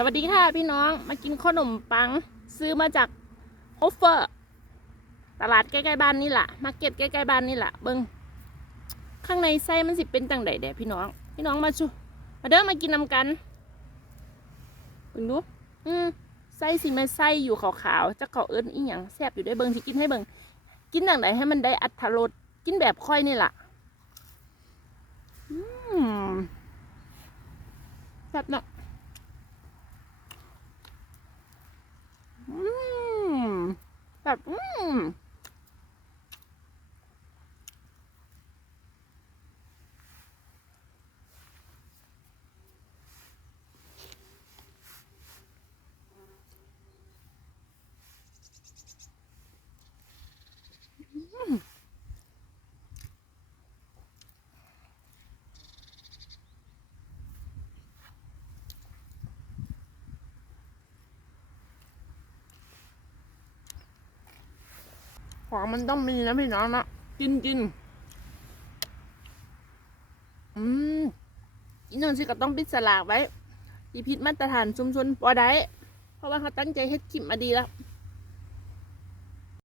สวัสดีค่ะพี่น้องมากินขนมปัง ซื้อมาจากโฮฟเฟอร์ ตลาดใกล้ๆบ้านนี่แหละมาร์เก็ตใกล้ๆบ้านนี่แหละเบิงข้างในไส้มันสิเป็นจังไดเด้พี่น้อง พี่น้องมาชูมาเด้อมากินนำกันเบิ่งดู อืมไส้สิมาไส้อยู่ขาวๆจะเขาเอิ้นอีหยังแซ่บอยู่ได้เบิงสิกินให้เบิงกินอย่างไรให้มันได้อัตรสกินแบบค่อยนี่แหละอืมแซ่บเนาะ อืม แบบอืม ของมันต้องมีนะพี่น้องนะกินกินอืมอีกหนึ่งสิก็ต้องปิดสลากไว้อีพิษมาตรฐานชุมชนปอได้เพราะว่าเขาตั้งใจเฮ็ดคลิปมาดีแล้ว